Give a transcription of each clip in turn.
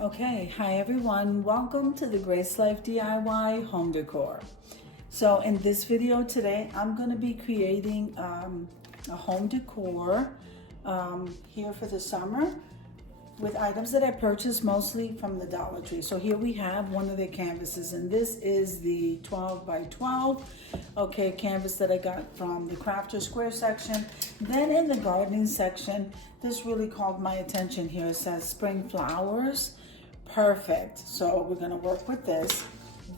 Okay, hi everyone. Welcome to the Grace Life DIY home decor. So in this video today, I'm going to be creating a home decor here for the summer with items that I purchased mostly from the Dollar Tree. So here we have one of the canvases, and this is the 12 by 12 canvas that I got from the Crafter Square section. Then in the gardening section, this really called my attention here. It says spring flowers. Perfect. So we're going to work with this.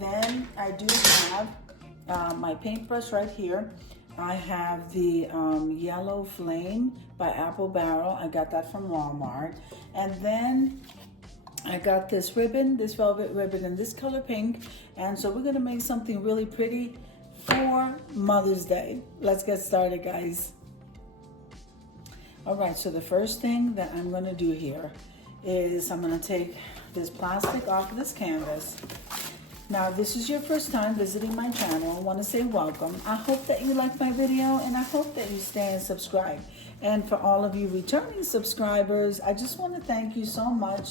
Then I do have my paintbrush right here. I have the Yellow Flame by Apple Barrel. I got that from Walmart. And then I got this ribbon, this velvet ribbon in this color pink. And so we're going to make something really pretty for Mother's Day. Let's get started, guys. All right, so the first thing that I'm going to do here is I'm going to take this plastic off of this canvas. Now, if this is your first time visiting my channel, I want to say welcome. I hope that you like my video, and I hope that you stay and subscribe. And for all of you returning subscribers, I just want to thank you so much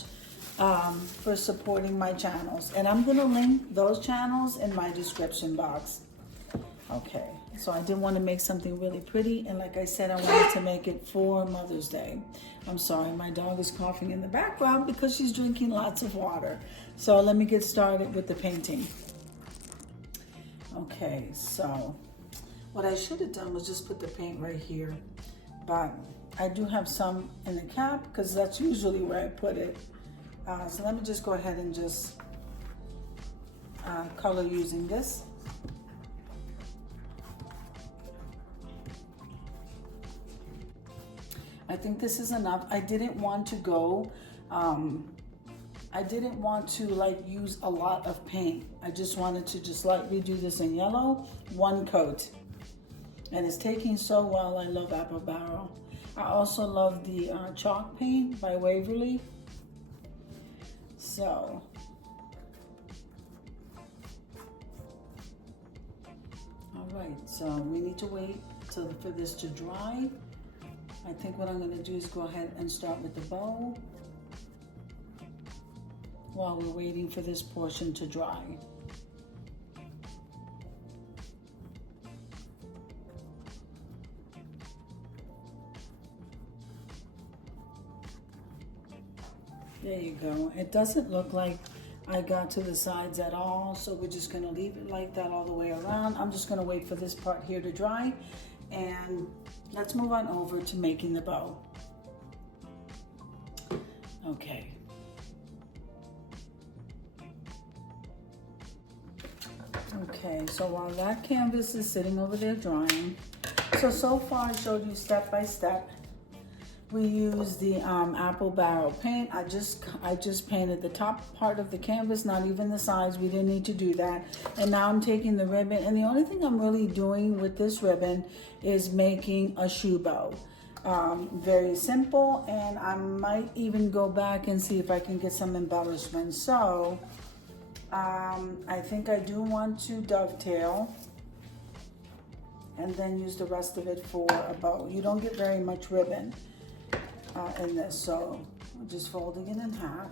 for supporting my channels. And I'm going to link those channels in my description box. Okay, so I did want to make something really pretty, and like I said, I wanted to make it for Mother's Day. I'm sorry, my dog is coughing in the background because she's drinking lots of water. So let me get started with the painting. Okay, so what I should have done was just put the paint right here, but I do have some in the cap because that's usually where I put it. So let me just go ahead and just color using this. I think this is enough. I didn't want to go, I didn't want to like use a lot of paint. I just wanted to just lightly do this in yellow, one coat. And it's taking so well. I love Apple Barrel. I also love the chalk paint by Waverly. So, all right, so we need to wait for this to dry. I think what I'm going to do is go ahead and start with the bow while we're waiting for this portion to dry. There you go. It doesn't look like I got to the sides at all, so we're just going to leave it like that all the way around. I'm just going to wait for this part here to dry, and let's move on over to making the bow. Okay. Okay, so while that canvas is sitting over there drying, so far I showed you step by step. We used the Apple Barrel paint. I just painted the top part of the canvas, not even the sides. We didn't need to do that. And now I'm taking the ribbon, and the only thing I'm really doing with this ribbon is making a shoe bow. Very simple, and I might even go back and see if I can get some embellishments. So I think I do want to dovetail and then use the rest of it for a bow. You don't get very much ribbon in this, so I'm just folding it in half.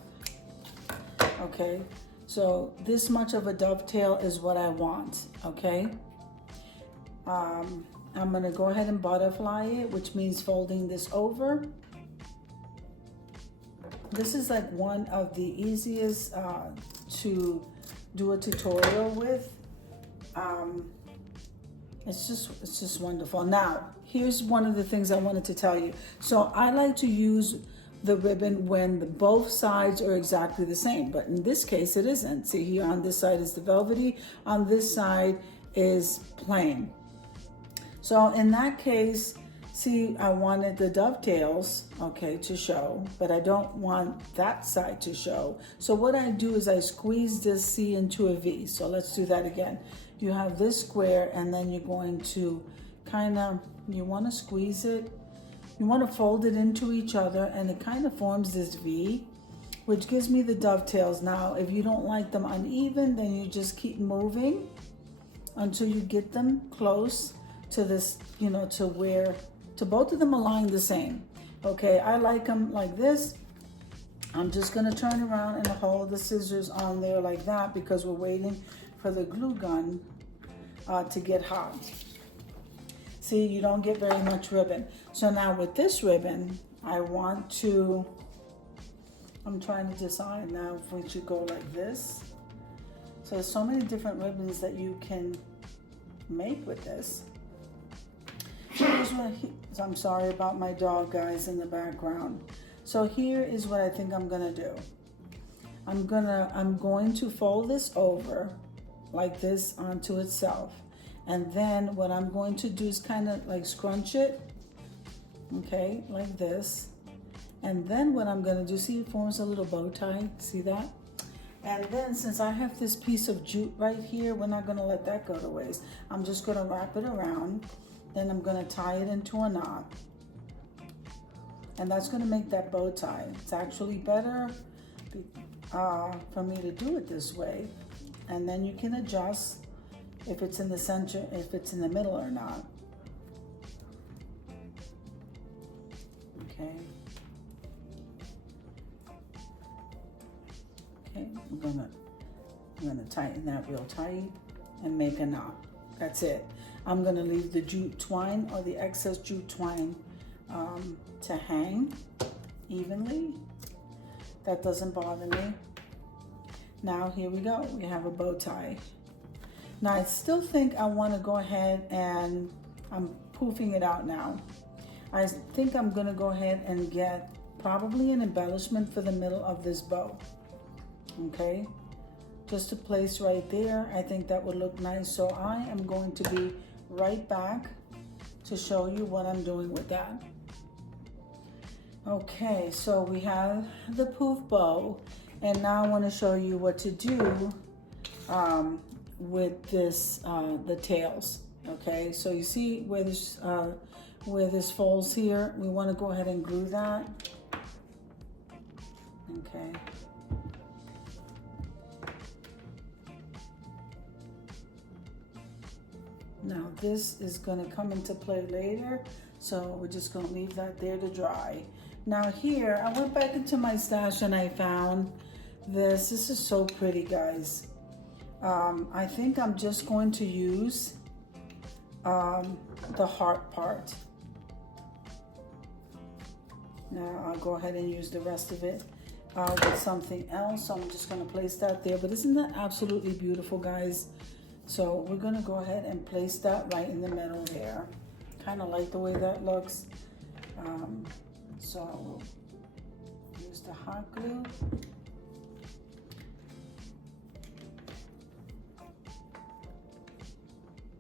Okay, so this much of a dovetail is what I want. Okay, I'm gonna go ahead and butterfly it, which means folding this over. This is like one of the easiest to do a tutorial with. It's just wonderful. Now, here's one of the things I wanted to tell you. So I like to use the ribbon when both sides are exactly the same, but in this case it isn't. See here, on this side is the velvety, on this side is plain. So in that case, see, I wanted the dovetails, okay, to show, but I don't want that side to show. So what I do is I squeeze this C into a V. So let's do that again. You have this square, and then you're going to you want to squeeze it. You want to fold it into each other, and it kind of forms this V, which gives me the dovetails. Now, if you don't like them uneven, then you just keep moving until you get them close to this, to both of them align the same. Okay, I like them like this. I'm just gonna turn around and hold the scissors on there like that because we're waiting for the glue gun to get hot. See, you don't get very much ribbon. So now with this ribbon, I'm trying to decide now if we should go like this. So there's so many different ribbons that you can make with this. I'm sorry about my dog, guys, in the background. So here is what I think I'm gonna do. I'm going to fold this over like this onto itself. And then what I'm going to do is kind of like scrunch it, okay, like this. And then what I'm gonna do, see, it forms a little bow tie, see that? And then since I have this piece of jute right here, we're not gonna let that go to waste. I'm just gonna wrap it around, then I'm gonna tie it into a knot. And that's gonna make that bow tie. It's actually better for me to do it this way. And then you can adjust if it's in the center, if it's in the middle or not. Okay. Okay, I'm gonna tighten that real tight and make a knot. That's it. I'm gonna leave the jute twine or the excess jute twine to hang evenly. That doesn't bother me. Now here we go, we have a bow tie. Now I still think I wanna go ahead and, I'm poofing it out now. I think I'm gonna go ahead and get probably an embellishment for the middle of this bow. Okay, just a place right there. I think that would look nice. So I am going to be right back to show you what I'm doing with that. Okay, so we have the poof bow, and now I want to show you what to do with this, the tails. Okay, so you see where this folds here, we want to go ahead and glue that. Okay. Now this is going to come into play later, so we're just going to leave that there to dry. Now here, I went back into my stash and I found this. This is so pretty, guys. I think I'm just going to use the heart part. Now I'll go ahead and use the rest of it with something else. So I'm just going to place that there. But isn't that absolutely beautiful, guys? So we're gonna go ahead and place that right in the middle there. Kind of like the way that looks. So we'll use the hot glue.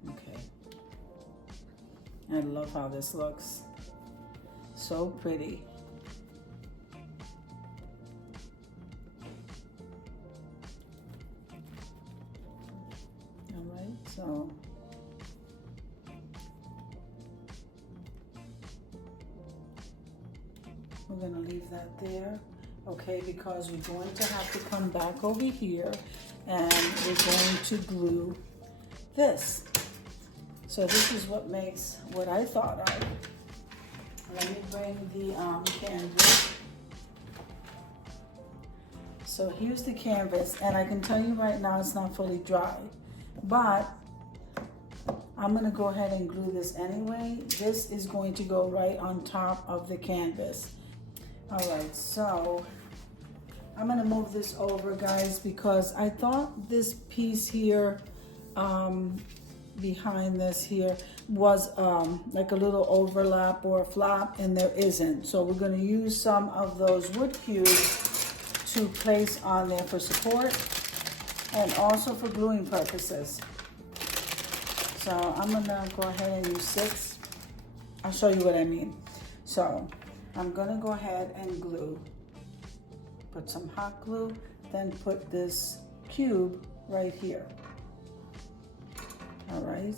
Okay. I love how this looks. So pretty. So we're going to leave that there, okay, because we're going to have to come back over here and we're going to glue this. So this is what makes what I thought of. Let me bring the canvas. So here's the canvas, and I can tell you right now it's not fully dry, but I'm gonna go ahead and glue this anyway. This is going to go right on top of the canvas. All right, so I'm gonna move this over, guys, because I thought this piece here, behind this here, was like a little overlap or a flap, and there isn't. So we're gonna use some of those wood cubes to place on there for support and also for gluing purposes. So I'm gonna go ahead and use 6. I'll show you what I mean. So I'm gonna go ahead and glue. Put some hot glue, then put this cube right here. All right.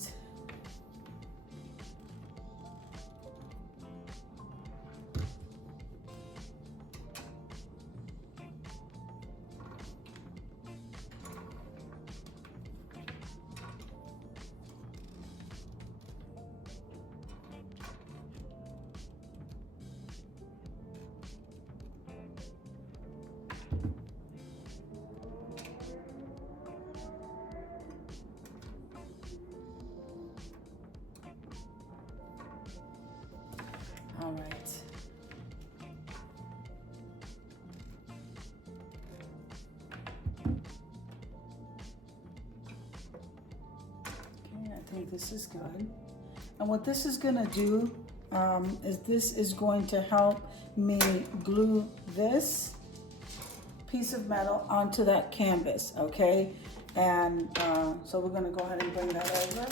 this is good. And what this is gonna do is this is going to help me glue this piece of metal onto that canvas, okay? And so we're gonna go ahead and bring that over.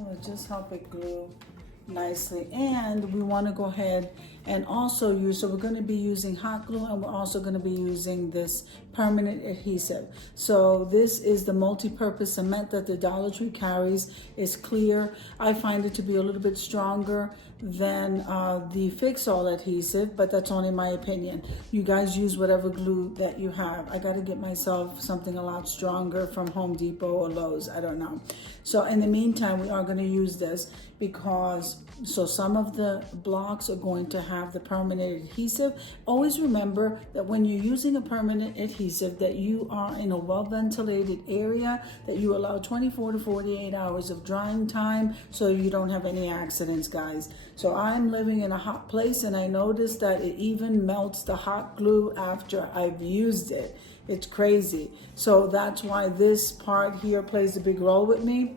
It'll just help it glue nicely. And we want to go ahead and also use, so we're going to be using hot glue, and we're also going to be using this permanent adhesive. So this is the multi-purpose cement that the Dollar Tree carries. It's clear. I find it to be a little bit stronger than the fix-all adhesive, but that's only my opinion. You guys use whatever glue that you have. I got to get myself something a lot stronger from Home Depot or Lowe's, I don't know. So in the meantime, we are going to use this because, so some of the blocks are going to have the permanent adhesive. Always remember that when you're using a permanent adhesive, that you are in a well-ventilated area, that you allow 24 to 48 hours of drying time so you don't have any accidents, guys. So I'm living in a hot place, and I noticed that it even melts the hot glue after I've used it. It's crazy. So that's why this part here plays a big role with me.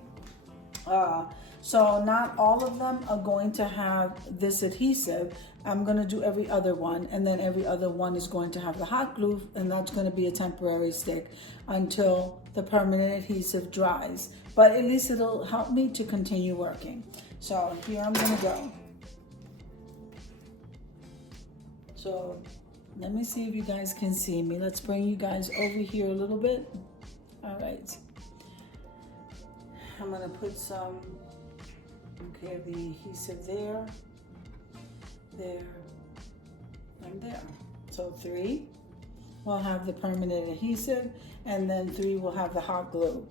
So not all of them are going to have this adhesive. I'm going to do every other one, and then every other one is going to have the hot glue, and that's going to be a temporary stick until the permanent adhesive dries. But at least it'll help me to continue working. So here I'm going to go. So let me see if you guys can see me. Let's bring you guys over here a little bit. All right. I'm going to put some, okay, the adhesive there, and there. So 3 will have the permanent adhesive, and then 3 will have the hot glue.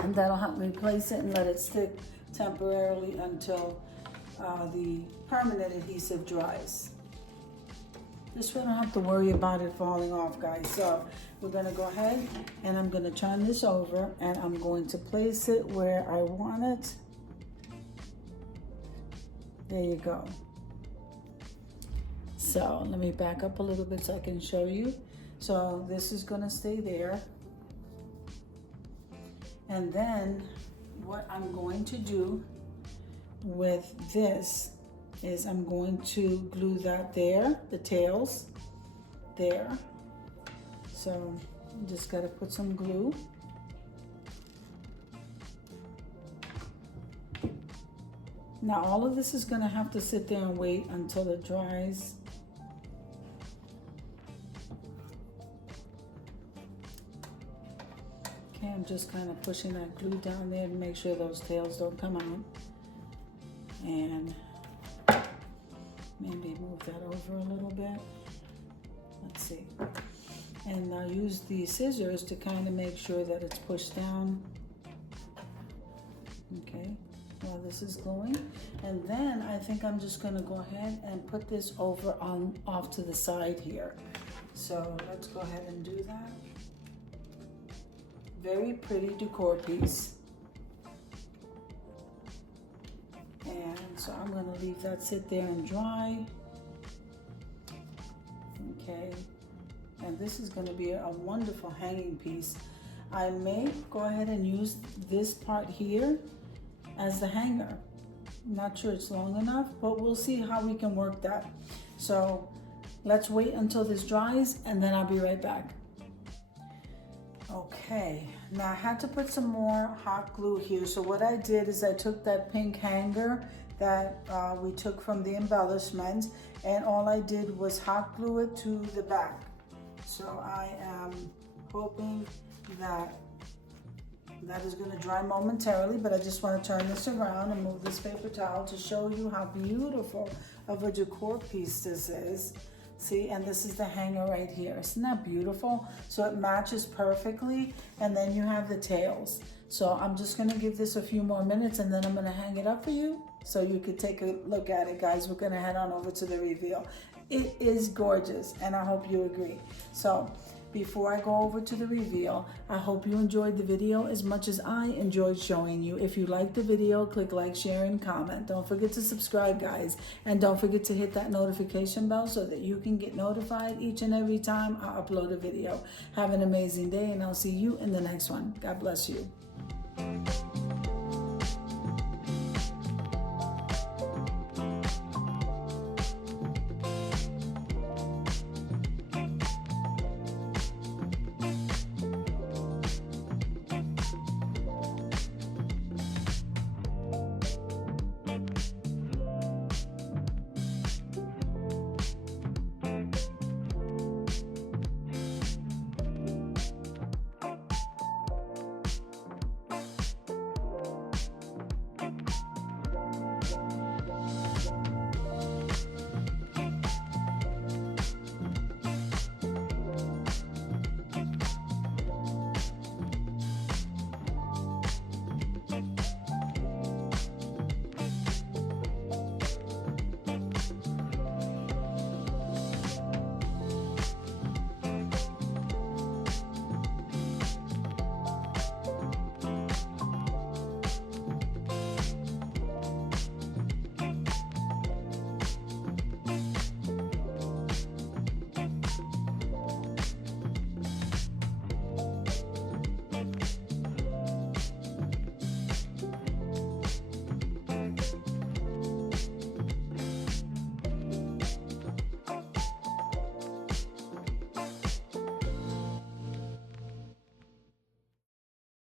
And that'll help me place it and let it stick temporarily until the permanent adhesive dries. This way I don't have to worry about it falling off, guys. So we're gonna go ahead and I'm gonna turn this over, and I'm going to place it where I want it. There you go. So let me back up a little bit so I can show you. So this is gonna stay there. And then what I'm going to do with this is I'm going to glue that there, the tails there. So just gotta put some glue. Now all of this is gonna have to sit there and wait until it dries. Okay, I'm just kind of pushing that glue down there to make sure those tails don't come out. And maybe move that over a little bit. Let's see. And I'll use the scissors to kind of make sure that it's pushed down. Okay, while this is going. And then I think I'm just gonna go ahead and put this over on off to the side here. So let's go ahead and do that. Very pretty decor piece. And so I'm going to leave that sit there and dry. Okay, and this is going to be a wonderful hanging piece. I may go ahead and use this part here as the hanger. I'm not sure it's long enough, but we'll see how we can work that. So let's wait until this dries, and then I'll be right back. Okay, now I had to put some more hot glue here. So what I did is I took that pink hanger that we took from the embellishments, and all I did was hot glue it to the back. So I am hoping that that is going to dry momentarily, but I just want to turn this around and move this paper towel to show you how beautiful of a decor piece this is. See, and this is the hanger right here. Isn't that beautiful? So it matches perfectly, and then you have the tails. So I'm just gonna give this a few more minutes, and then I'm gonna hang it up for you so you could take a look at it, guys. We're gonna head on over to the reveal. It is gorgeous, and I hope you agree. So before I go over to the reveal, I hope you enjoyed the video as much as I enjoyed showing you. If you liked the video, click like, share, and comment. Don't forget to subscribe, guys. And don't forget to hit that notification bell so that you can get notified each and every time I upload a video. Have an amazing day, and I'll see you in the next one. God bless you.